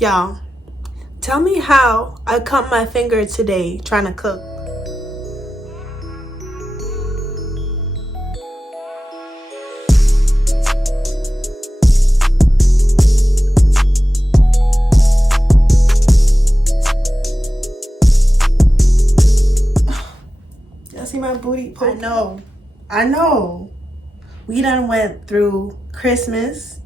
Y'all, tell me how I cut my finger today trying to cook. Y'all see my booty? I know. We done went through Christmas,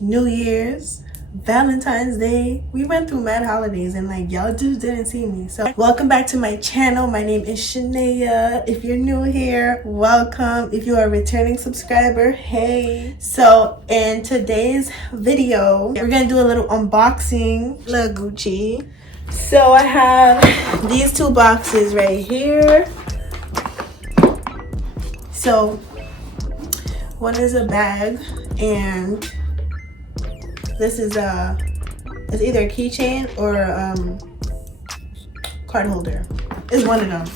New Year's, Valentine's Day. We went through mad holidays and like y'all just didn't see me. So welcome back to my channel. My name is Shania. If you're new here, welcome. If you are a returning subscriber, hey. So in today's video, we're gonna do a little unboxing. Little Gucci. So I have these two boxes right here. So one is a bag and this is it's either a keychain or card holder. It's one of them.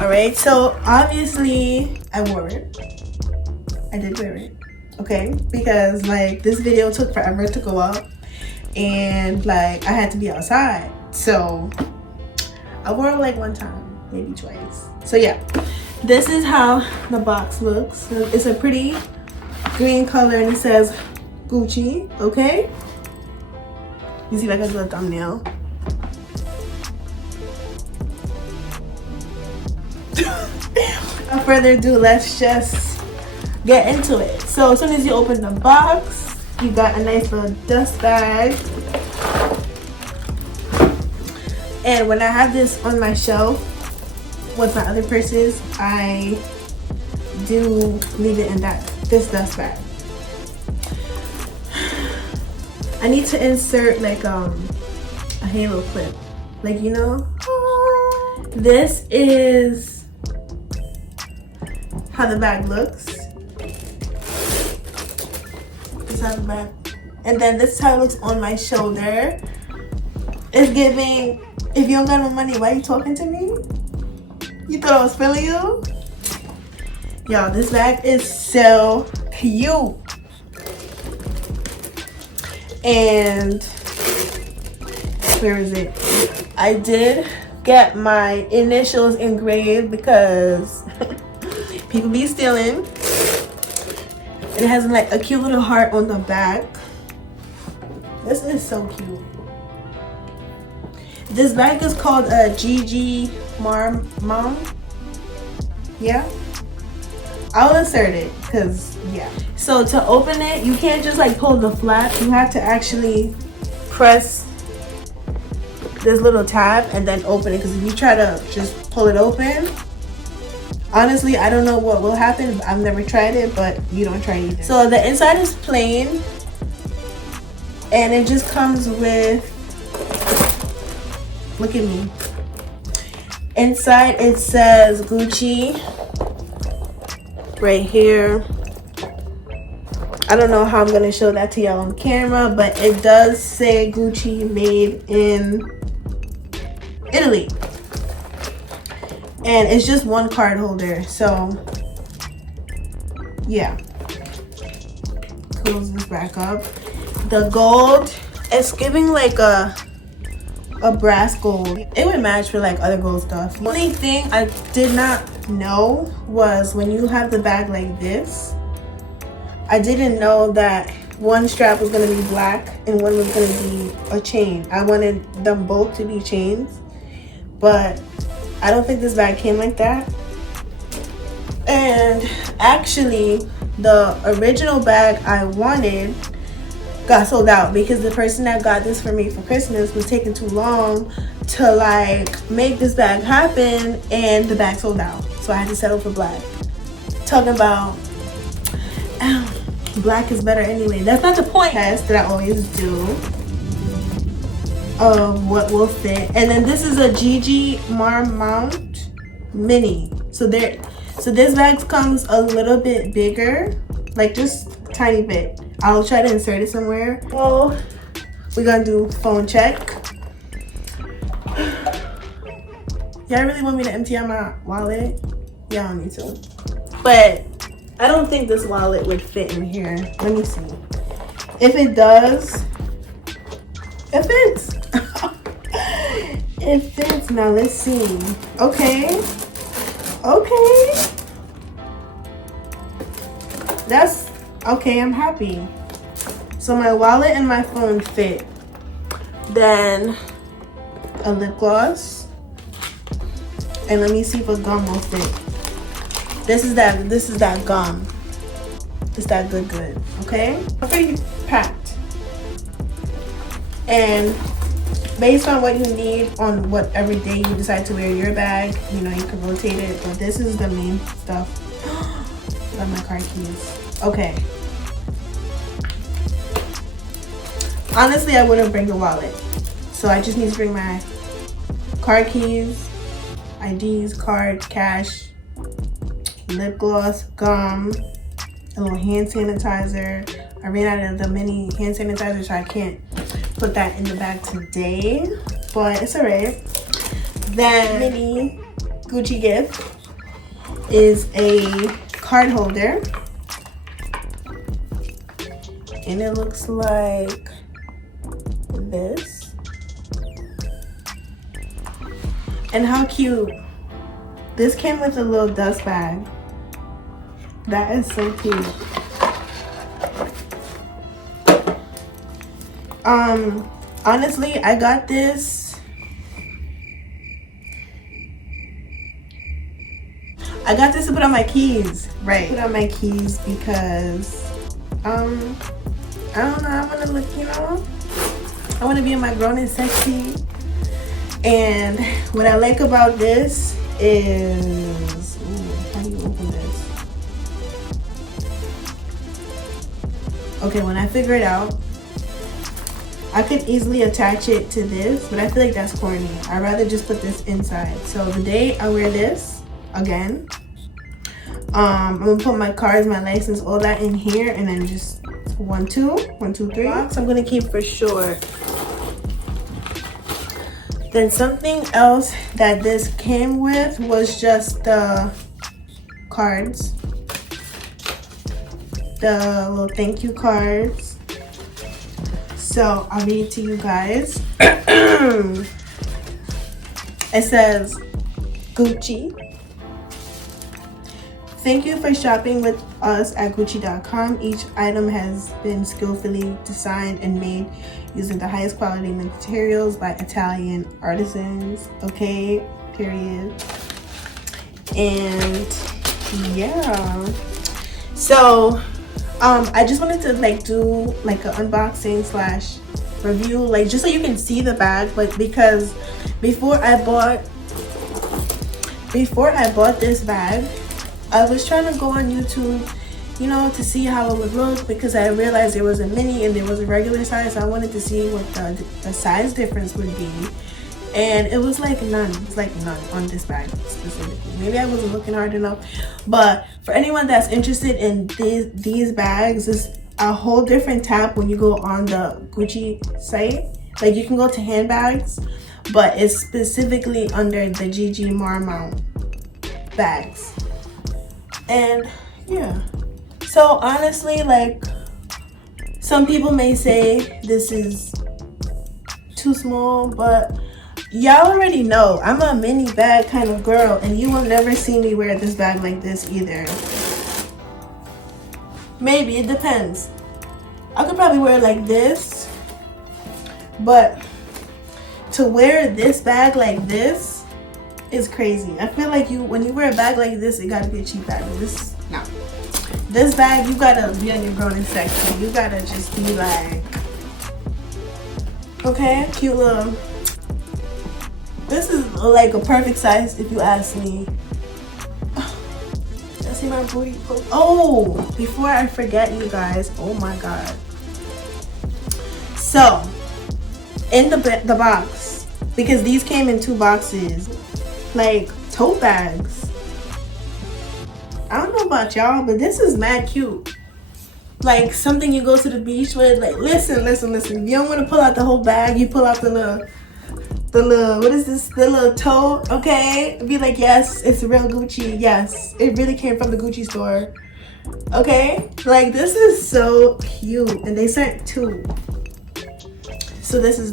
All right, so obviously I wore it. I did wear it, okay? Because like this video took forever to go up and like I had to be outside. So I wore it like one time, maybe twice. So yeah, this is how the box looks. It's a pretty green color and it says Gucci, okay? You see if I can do a thumbnail. Without further ado, let's just get into it. So as soon as you open the box, you got a nice little dust bag. And when I have this on my shelf with my other purses, I do leave it in this dust bag. I need to insert like a halo clip, like, you know. This is how the bag looks. This is how the bag, and then this is how it looks on my shoulder. It's giving, if you don't got no money, why are you talking to me? You thought I was feeling you? Y'all, this bag is so cute. And where is it? I did get my initials engraved because people be stealing. It has like a cute little heart on the back. This is so cute. This bag is called a Marmont. Yeah, I'll insert it because yeah. So to open it, you can't just like pull the flap. You have to actually press this little tab and then open it, because if you try to just pull it open, honestly I don't know what will happen. I've never tried it, but you don't try either. So the inside is plain and it just comes with, look at me. Inside it says Gucci right here. I don't know how I'm gonna show that to y'all on camera, but it does say Gucci made in Italy. And it's just one card holder, so yeah. Close this back up. The gold, it's giving like a brass gold. It would match with like other gold stuff. The only thing I did not know was when you have the bag like this, I didn't know that one strap was going to be black and one was going to be a chain. I wanted them both to be chains, but I don't think this bag came like that. And actually the original bag I wanted got sold out because the person that got this for me for Christmas was taking too long to like make this bag happen, and the bag sold out, so I had to settle for black. Talking about black is better anyway. That's not the point test that I always do of what will fit. And then this is a Marmont mini. So this bag comes a little bit bigger, like just a tiny bit. I'll try to insert it somewhere. So we're gonna do phone check. Y'all really want me to empty out my wallet? Y'all don't need to. But I don't think this wallet would fit in here. Let me see. If it does, It fits. It fits. Now let's see. Okay. Okay. That's okay. I'm happy. So my wallet and my phone fit. Then a lip gloss. And let me see if a gum will fit. This is that gum. It's that good. Okay? Pretty packed. And based on what you need on whatever day you decide to wear your bag, you know, you can rotate it. But this is the main stuff. Love my car keys. Okay. Honestly, I wouldn't bring the wallet. So I just need to bring my car keys, IDs, card, cash, lip gloss, gum, a little hand sanitizer. I ran out of the mini hand sanitizer, so I can't put that in the bag today, but it's alright. Then mini Gucci gift is a card holder, and it looks like this. And how cute. This came with a little dust bag. That is so cute. Honestly, I got this. I got this to put on my keys. Right. Put on my keys because I don't know, I wanna look, you know, I wanna be in my grown and sexy. And what I like about this is, how do you open this? Okay, when I figure it out, I could easily attach it to this, but I feel like that's corny. I'd rather just put this inside. So the day I wear this again, I'm gonna put my cards, my license, all that in here, and then just 1, 2, 1, 2, 3. Box I'm gonna keep for sure. Then something else that this came with was just the cards, the little thank you cards. So I'll read it to you guys. It says, Gucci. Thank you for shopping with us at Gucci.com. Each item has been skillfully designed and made using the highest quality materials by Italian artisans. Okay, period. And yeah. So I just wanted to like do like an unboxing / review, like just so you can see the bag, but because before I bought this bag, I was trying to go on YouTube, you know, to see how it would look, because I realized there was a mini and there was a regular size. So I wanted to see what the size difference would be, and it was like none. It's like none on this bag specifically. Maybe I wasn't looking hard enough, but for anyone that's interested in these bags, it's a whole different tab when you go on the Gucci site. Like you can go to handbags, but it's specifically under the GG Marmont bags. And yeah, so honestly, like some people may say this is too small, but y'all already know I'm a mini bag kind of girl, and you will never see me wear this bag like this either. Maybe, it depends. I could probably wear it like this, but to wear this bag like this is crazy. I feel like when you wear a bag like this, it gotta be a cheap bag. This bag, you gotta be on your grown and sexy. You gotta just be like, okay, cute little. This is like a perfect size if you ask me. Let's see my booty. Oh, before I forget, you guys, oh my god. So in the box, because these came in 2 boxes, like tote bags. I don't know about y'all, but this is mad cute. Like something you go to the beach with. Like listen. If you don't want to pull out the whole bag, you pull out the little, what is this? The little tote, okay? Be like, yes, it's real Gucci. Yes, it really came from the Gucci store. Okay? Like this is so cute. And they sent 2. So this is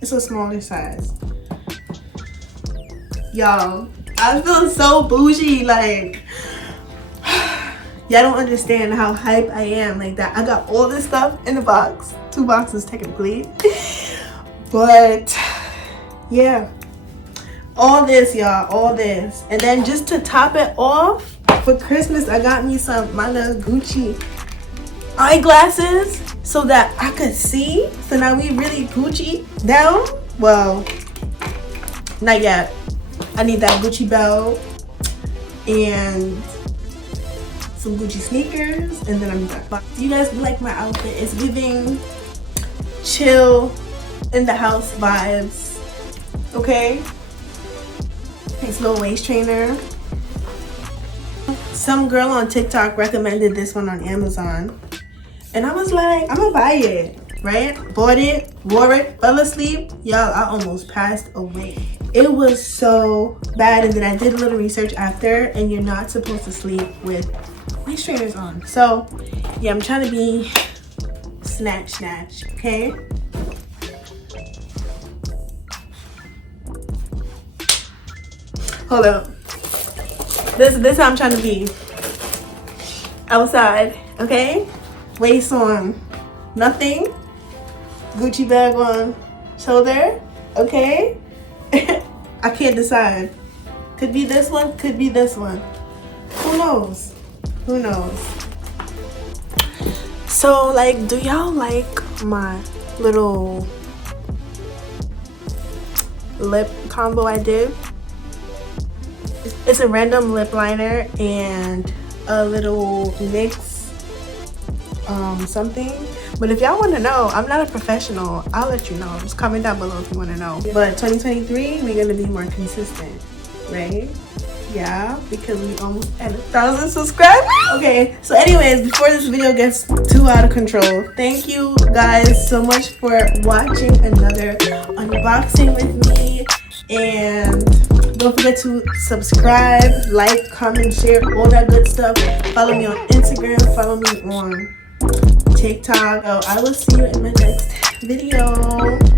it's a smaller size. Y'all, I feel so bougie, like, y'all don't understand how hype I am like that. I got all this stuff in the box, 2 boxes technically, but yeah, all this, y'all, all this. And then just to top it off, for Christmas, I got me my little Gucci eyeglasses so that I could see. So now we really Gucci down. Well, not yet. I need that Gucci belt and some Gucci sneakers, and then I'm done. Do you guys like my outfit? It's giving chill in the house vibes, okay? It's a little waist trainer. Some girl on TikTok recommended this one on Amazon, and I was like, I'm gonna buy it, right? Bought it, wore it, fell asleep. Y'all, I almost passed away. It was so bad, and then I did a little research after, and you're not supposed to sleep with waist trainers on. So yeah, I'm trying to be snatch, okay? Hold up. This is how I'm trying to be. Outside, okay? Waist on, nothing. Gucci bag on shoulder, okay? I can't decide. Could be this one, could be this one. Who knows? Who knows? So, like, do y'all like my little lip combo I did? It's a random lip liner and a little NYX something. But if y'all want to know, I'm not a professional. I'll let you know. Just comment down below if you want to know. But 2023, we're going to be more consistent, right? Yeah, because we almost at 1,000 subscribers. Okay, so anyways, before this video gets too out of control, thank you guys so much for watching another unboxing with me. And don't forget to subscribe, like, comment, share, all that good stuff. Follow me on Instagram, follow me on TikTok. Oh, I will see you in my next video.